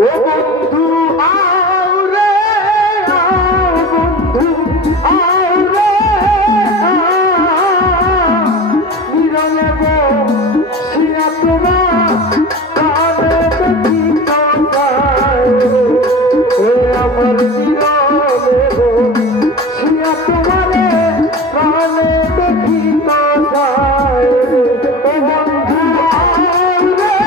বন্ধু আও রে বন্ধু আও রে মিলনে গো সিয়া তোমার কানে দেখি তোমায় ও আমার মিলনে গো সিয়া তোমারে কানে দেখি তোমায় ও বন্ধু আও রে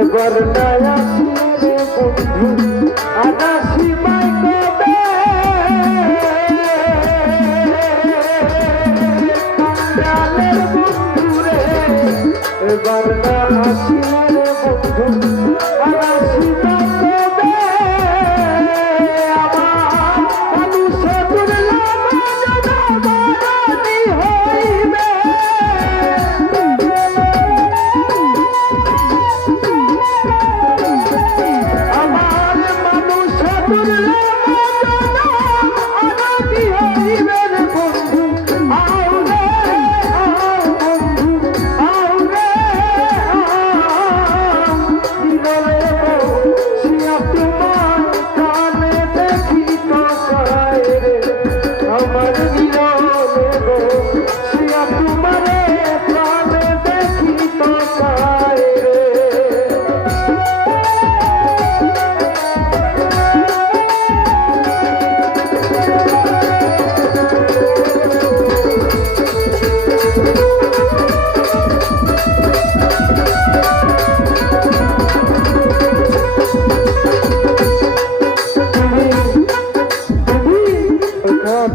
এবার নয়া রে বন্ধু আনাসি মাই কবে কাঙ্গালের বন্ধু রে এবার নাসি রে বন্ধু আনাসি মাই কবে আমার মানুষে দুর্লভ জনমানি হইবে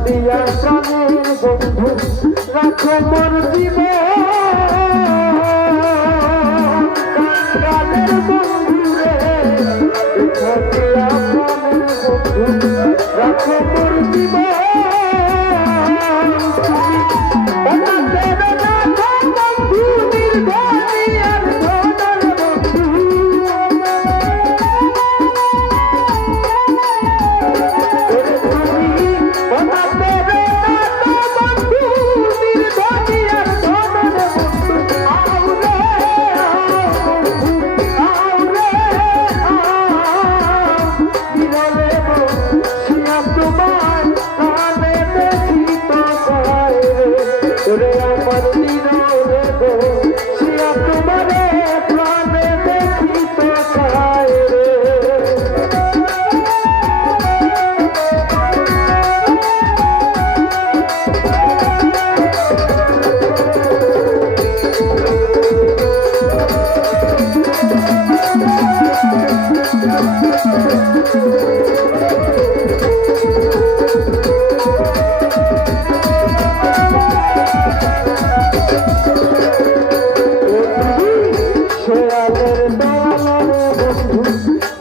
দিয়া প্রাণের বন্ধু রাখো মোর জীবন কাঙ্গালের বন্ধু রে দিয়া প্রাণের বন্ধু রাখো মোর জীবন বন্ধু নির্ঘানিয়ার ধনার বন্ধু আমার দিনরে গো সিয়া তোমারে প্রাণে দেখি তো চায় রে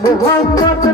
মোহাম্মদ